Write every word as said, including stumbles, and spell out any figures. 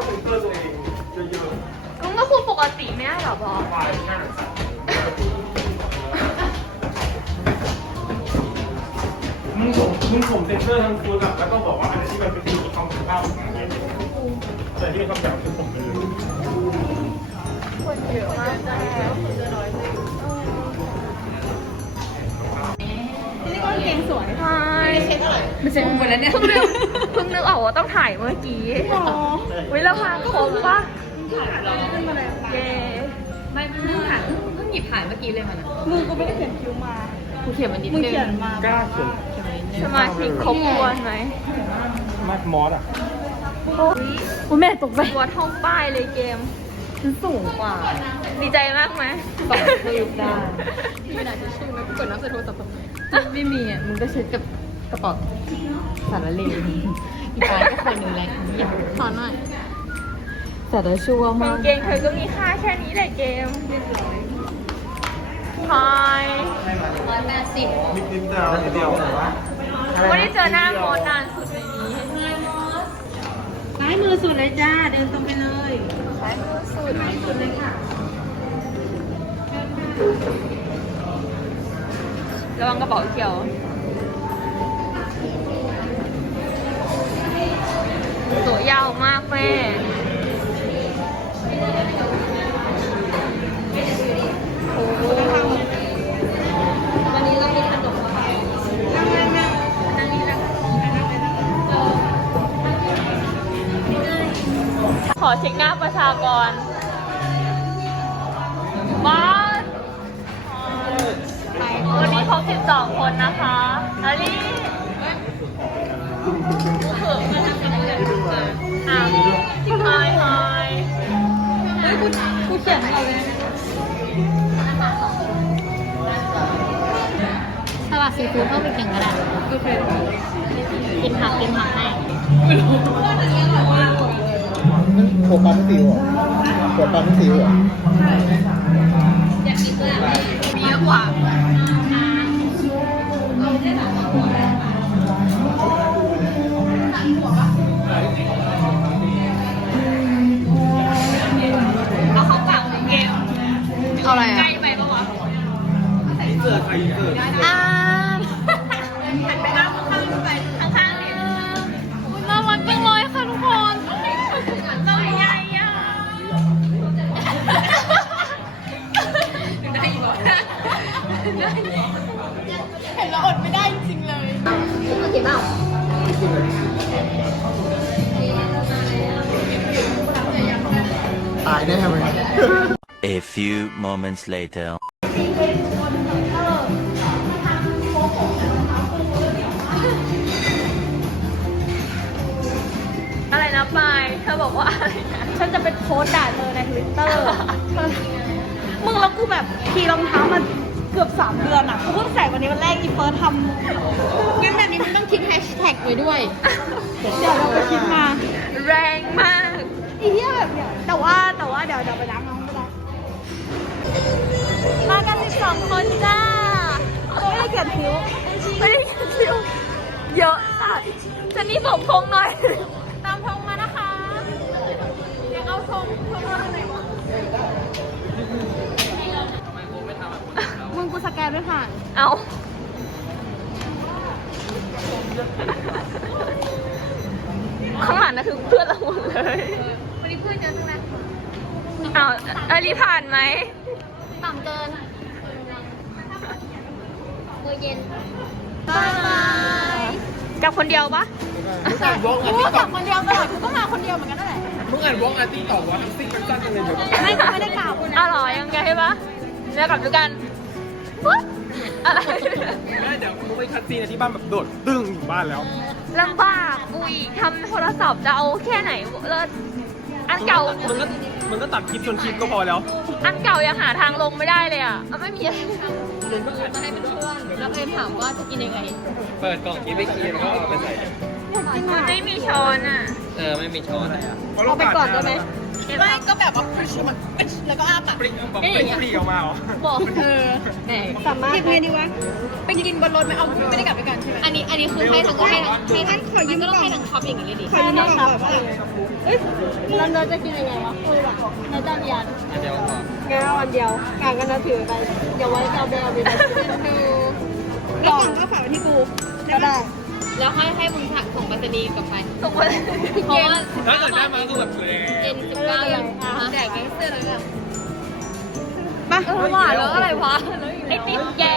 เซ็นเซอร์ตัวเองเยอะๆมึงก็คือปกติไม่ได้หรอบอสๆฝ่ายงานมึงผมมึงผมเซ็นเซอร์ทั้งตัวกับแล้วก็บอกว่าอันที่มันเป็นตัวคอมพิวเตอร์ของเงี้ยแต่ที่เป็นคำแบบคือผมไปเลยคนเยอะมากเลยนี่ก็เกงสวยใช่ไม่เช็คอะไรไม่เช็คหมดแล้วเนี่ยเพิ่งนึกเพิ่งนึกออกว่าต้องถ่ายเมื่อกี้เฮ้ยเรามาครบปะเย้ไม่เพิ่งถ่ายเพิ่งหยิบถ่ายเมื่อกี้เลยมันมึงกูไม่ได้เขียนคิวมากูเขียนมันนิดนึงมึงเขียนมากล้าเขียนสมาธิครบถ้วนไหมมากมอสอ่ะโอ้ยแม่ตกใจตัวท่องป้ายเลยเกมฉันสูงกว่าดีใจมากไหมตอบไม่ยุบได้ไม่ได้จะชื่อไหมกดน้ำใส่โทรศัพท์ไม่มีอ่ะมึงก็เช็ดกับกระเป๋าสารเลวอีกฝ่ายก็คนหนึ่งแหละอยากถอนหน่อยแต่ละชั่วมากเกมเธอก็มีค่าแค่นี้แหละเกมฮายร้อยแปดสิบมีนิดเดียวนิดเดียวแต่ว่าไม่ได้เจอหน้ามดนานสุดในนี้ซ้ายมือสุดเลยจ้า เดินตรงไปเลยซ้ายมือสุดซ้ายสุดเลยค่ะระวังกระเป๋าเขียวตัวยาวมากแม่โอ้โหวันนี้เรามีขนมมานั่งนั่งนั่งนั่งนี่นั่งขอเช็คหน้าประชากรบอสวันนี้ครบสิบสองคนนะคะอาลีเขินมาทำกันเลยอ่ะที่ไฮไฮเฮ้ยกูกูเขียนให้เราเลยสลัดซีฟู้ดเพิ่มอีกหนึ่งก็ได้โอเคกินผักกินผักให้หัวปลาไม่สิวอ่ะหัวปลาไม่สิวอ่ะอยากกินเลยมีเยอะกว่าเอาเข้าปากของเกมเอาอะไรอ่ะใกล้ไปปะวะเกิดใครเกิดอ่าหันไปอ้างข้างๆไปข้างๆเนี่ยน่ารักจังเลยค่ะทุกคนเราใหญ่อะได้อยู่เห็นแล้วอดไม่ได้จริงๆเลยคุณกินเปล่าตายได้ทำไม A few moments later. อะไรนะปายเธอบอกว่าอะไรนะฉันจะเป็นโพสต์ด่าเธอในทวิตเตอร์มึงแล้วกูแบบขี่รองเท้ามาเกือบสามเดือนอ่ะกูเพิ่งใส่วันนี้วันแรกอีเฟิร์สทำงั้นแบบนี้มันต้องคิดแฮชแท็กไว้ด้วยเดี๋ยวเราไปคิดมาแรงมากอีเหี้ยแบบเนี้ยแต่ว่าแต่ว่าเดี๋ยวเดี๋ยวไปล้างน้องไม่ได้มากันสิบสองคนจ้าไม่ได้เขียนคิ้วไม่ได้เขียนคิ้วเยอะสัตว์จะนี่ผมพงหน่อยตามธงมานะคะเดี๋ยวเอาธงธงมาทางไหนวะมึงกูสแกนด้วยค่ะเอาข้างหลังนะคือเพื่อนเราหมดเลยวันนี้เพื่อนเยอะทั้งนั้นเอาอลีผ่านไหมต่ำเกินมือเย็นบายบายกลับคนเดียวปะมึงอ่านวอล์กกูอาร์ก็ติกลับคนเดียวตลอดกูก็มาคนเดียวเหมือนกันนั่นแหละมึงอ่านวอล์กอาร์ติต่อวะทั้งสิ่งมันสั้นเลยเดี๋ยวไม่ไม่ได้กลับอ้าวเหรอยังไงปะแล้วกลับด้วยกันปุ๊บอะไรไม่เดี๋ยวมึงไปคัดซีนที่บ้านแบบโดดตึ้งอยู่บ้านแล้วลำบากอุ้ยทำโทรศัพท์จะเอาแค่ไหนเลิศอันเก่ามึงก็มึงก็ตัดคลิปจนคลิปก็พอแล้วอันเก่ายังหาทางลงไม่ได้เลยอ่ะไม่มีมึงก็อัดมาให้เพื่อนแล้วเอ็มถามว่าจะกินยังไงเปิดกล่องคลิปไปกินก็เอาไปใส่มันไม่มีช้อนอ่ะเออไม่มีช้อนอะไรอ่ะเอาไปก่อนได้ไหมชไม่ก็แบบว่าแล้วก็อ้าปากปริ้งแบบปริ้งปรีออกมาเหรอบอกเออไหนสามารถยังไงดีวะไปกินบนรถไหมเอาไม่ได้กลับด้วยกันใช่ไหมอันนี้อันนี้คือให้ทั้งให้ทั้งให้ทั้งขอยืมก็ต้องให้ทั้งคัพอย่างนี้เลยดิขอยืมกล่องแบบว่าเอ้ยแล้วเราจะกินยังไงวะคุยแบบเราจะเรียนเดี๋ยวก่อนงั้นเอาอันเดียวกางกันนะถือไปเดี๋ยวไว้จะเอาไปเอาไปดูแล้วกล่องก็ฝากไว้ที่กูก็ได้แล้วให้ให้มึงถักส่งไปรษณีย์กับใครส่งไปเพราะว่าถ้าเกิดได้มาคือแบบคือยังไงเอ็นสิบเก้ายังแจกแก๊งเสื้อเลยอะปะเออว่าแล้วอะไรวะไอติ๊กแก